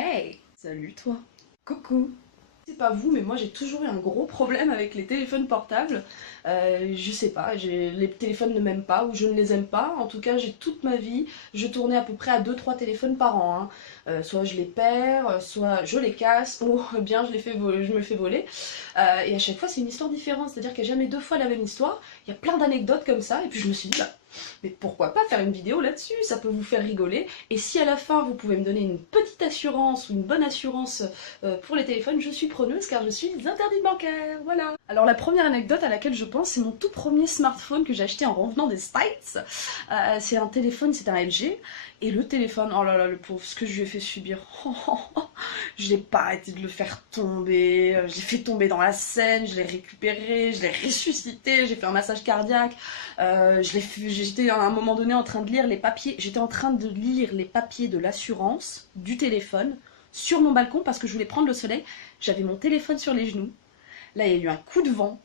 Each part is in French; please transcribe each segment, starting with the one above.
Hey, salut toi. Coucou. C'est pas vous, mais moi j'ai toujours eu un gros problème avec les téléphones portables. Je sais pas, les téléphones ne m'aiment pas ou je ne les aime pas. En tout cas, j'ai toute ma vie, je tournais à peu près à 2-3 téléphones par an, hein. Soit je les perds, soit je les casse, ou bien je me fais voler. Et à chaque fois, c'est une histoire différente, c'est-à-dire qu'il n'y a jamais deux fois la même histoire. Il y a plein d'anecdotes comme ça, et puis je me suis dit, bah, mais pourquoi pas faire une vidéo là-dessus, ça peut vous faire rigoler. Et si à la fin vous pouvez me donner une petite assurance ou une bonne assurance pour les téléphones, je suis preneuse car je suis interdite bancaire, voilà. Alors la première anecdote à laquelle je pense, c'est mon tout premier smartphone que j'ai acheté en revenant des States. C'est un téléphone, c'est un LG. Et le téléphone, oh là là, le pauvre, ce que je lui ai fait subir. Je n'ai pas arrêté de le faire tomber, je l'ai fait tomber dans la Seine, je l'ai récupéré, je l'ai ressuscité, j'ai fait un massage cardiaque, j'étais à un moment donné en train de lire les papiers, j'étais en train de lire les papiers de l'assurance du téléphone sur mon balcon parce que je voulais prendre le soleil, j'avais mon téléphone sur les genoux, là il y a eu un coup de vent,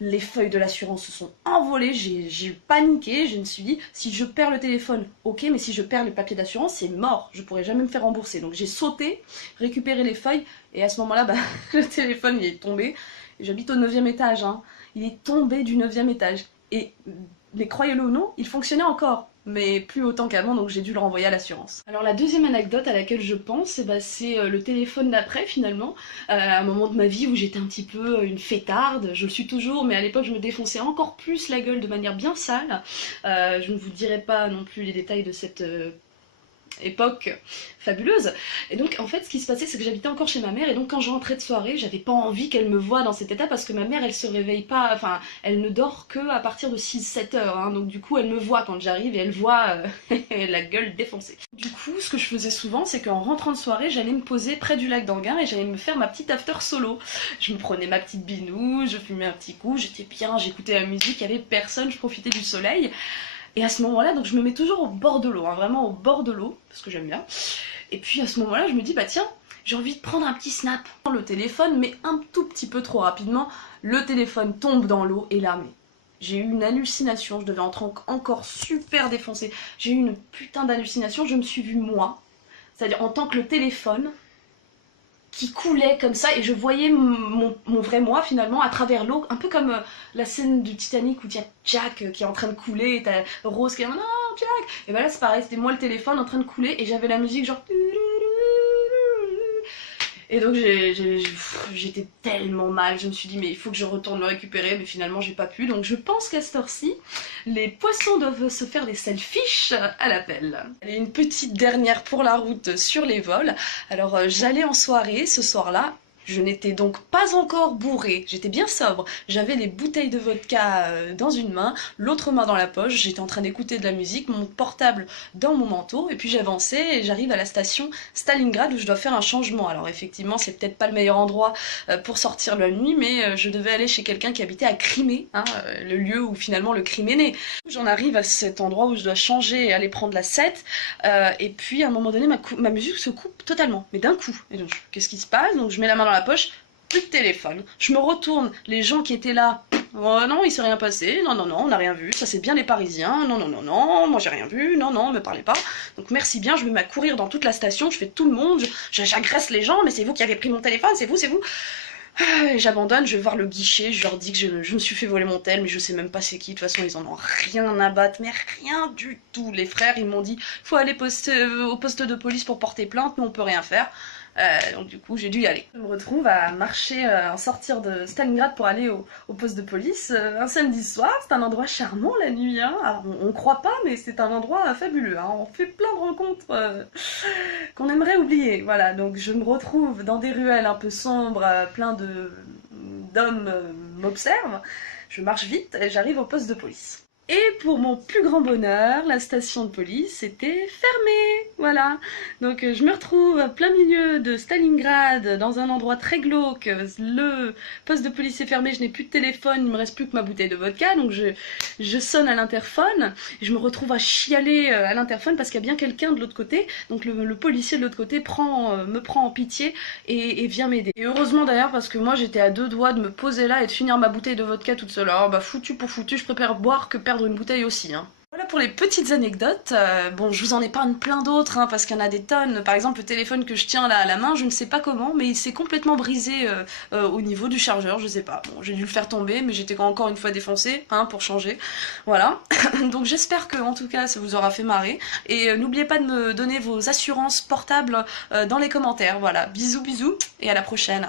les feuilles de l'assurance se sont envolées, j'ai paniqué, je me suis dit, si je perds le téléphone, ok, mais si je perds le papier d'assurance, c'est mort, je pourrais jamais me faire rembourser. Donc j'ai sauté, récupéré les feuilles, et à ce moment-là, bah, le téléphone il est tombé. J'habite au 9e étage, hein. Il est tombé du 9e étage. Mais croyez-le ou non, il fonctionnait encore, mais plus autant qu'avant, donc j'ai dû le renvoyer à l'assurance. Alors la deuxième anecdote à laquelle je pense, bah, c'est le téléphone d'après finalement, à un moment de ma vie où j'étais un petit peu une fêtarde, je le suis toujours, mais à l'époque je me défonçais encore plus la gueule de manière bien sale. Je ne vous dirai pas non plus les détails de cette époque fabuleuse. Et donc en fait ce qui se passait c'est que j'habitais encore chez ma mère et donc quand je rentrais de soirée j'avais pas envie qu'elle me voie dans cet état parce que ma mère elle se réveille pas, enfin elle ne dort que à partir de 6-7 heures, hein, donc du coup elle me voit quand j'arrive et elle voit la gueule défoncée. Du coup ce que je faisais souvent c'est qu'en rentrant de soirée j'allais me poser près du lac d'Anguin et j'allais me faire ma petite after solo. Je me prenais ma petite binou, je fumais un petit coup, j'étais bien, j'écoutais la musique, il y avait personne, je profitais du soleil. Et à ce moment-là, donc je me mets toujours au bord de l'eau, hein, vraiment au bord de l'eau, parce que j'aime bien. Et puis à ce moment-là, je me dis, bah tiens, j'ai envie de prendre un petit snap. Le téléphone, mais un tout petit peu trop rapidement, le téléphone tombe dans l'eau, et là, mais j'ai eu une hallucination, je devais entrer encore super défoncée. J'ai eu une putain d'hallucination, je me suis vue moi, c'est-à-dire en tant que le téléphone, qui coulait comme ça et je voyais mon vrai moi finalement à travers l'eau, un peu comme la scène du Titanic où il y a Jack qui est en train de couler et t'as Rose qui est non Jack, et ben là c'est pareil, c'était moi le téléphone en train de couler et j'avais la musique genre et donc j'étais tellement mal, je me suis dit mais il faut que je retourne le récupérer, mais finalement j'ai pas pu, donc je pense qu'à cette heure-ci, les poissons doivent se faire des selfish à la pelle. Allez, une petite dernière pour la route sur les vols. Alors j'allais en soirée ce soir-là. Je n'étais donc pas encore bourrée, j'étais bien sobre, j'avais les bouteilles de vodka dans une main, l'autre main dans la poche, j'étais en train d'écouter de la musique, mon portable dans mon manteau, et puis j'avançais et j'arrive à la station Stalingrad où je dois faire un changement. Alors effectivement c'est peut-être pas le meilleur endroit pour sortir la nuit, mais je devais aller chez quelqu'un qui habitait à Crimée, hein, le lieu où finalement le crime est né. J'en arrive à cet endroit où je dois changer et aller prendre la 7, et puis à un moment donné ma musique se coupe totalement, mais d'un coup. Et donc qu'est-ce qui se passe? Donc je mets la main dans la poche, plus de téléphone. Je me retourne, les gens qui étaient là, oh non, il s'est rien passé, non, non, non, on n'a rien vu, ça c'est bien les Parisiens, non, non, non, non, moi j'ai rien vu, non, non, me parlez pas. Donc merci bien, je me mets à courir dans toute la station, je fais tout le monde, j'agresse les gens, mais c'est vous qui avez pris mon téléphone, c'est vous, c'est vous. J'abandonne, je vais voir le guichet, je leur dis que je me suis fait voler mon tel, mais je sais même pas c'est qui, de toute façon ils en ont rien à battre, mais rien du tout. Les frères ils m'ont dit, faut aller au poste de police pour porter plainte, nous on peut rien faire. Donc du coup j'ai dû y aller. Je me retrouve à marcher, en sortir de Stalingrad pour aller au poste de police un samedi soir. C'est un endroit charmant la nuit, hein. Alors on croit pas, mais c'est un endroit fabuleux, hein. On fait plein de rencontres qu'on aimerait oublier. Voilà, donc je me retrouve dans des ruelles un peu sombres, plein d'hommes m'observent. Je marche vite et j'arrive au poste de police. Et pour mon plus grand bonheur, la station de police était fermée, voilà. Donc je me retrouve à plein milieu de Stalingrad, dans un endroit très glauque, le poste de police est fermé, je n'ai plus de téléphone, il me reste plus que ma bouteille de vodka, donc je sonne à l'interphone, et je me retrouve à chialer à l'interphone parce qu'il y a bien quelqu'un de l'autre côté, donc le policier de l'autre côté me prend en pitié et vient m'aider. Et heureusement d'ailleurs parce que moi j'étais à deux doigts de me poser là et de finir ma bouteille de vodka toute seule. Alors bah foutu pour foutu, je préfère boire que perdre une bouteille aussi, hein. Voilà pour les petites anecdotes. Bon, je vous en épargne plein d'autres, hein, parce qu'il y en a des tonnes. Par exemple, le téléphone que je tiens là à la main, je ne sais pas comment, mais il s'est complètement brisé au niveau du chargeur, je sais pas. Bon, j'ai dû le faire tomber, mais j'étais encore une fois défoncé, hein, pour changer. Voilà. Donc j'espère que, en tout cas, ça vous aura fait marrer. Et n'oubliez pas de me donner vos assurances portables dans les commentaires. Voilà. Bisous, bisous, et à la prochaine.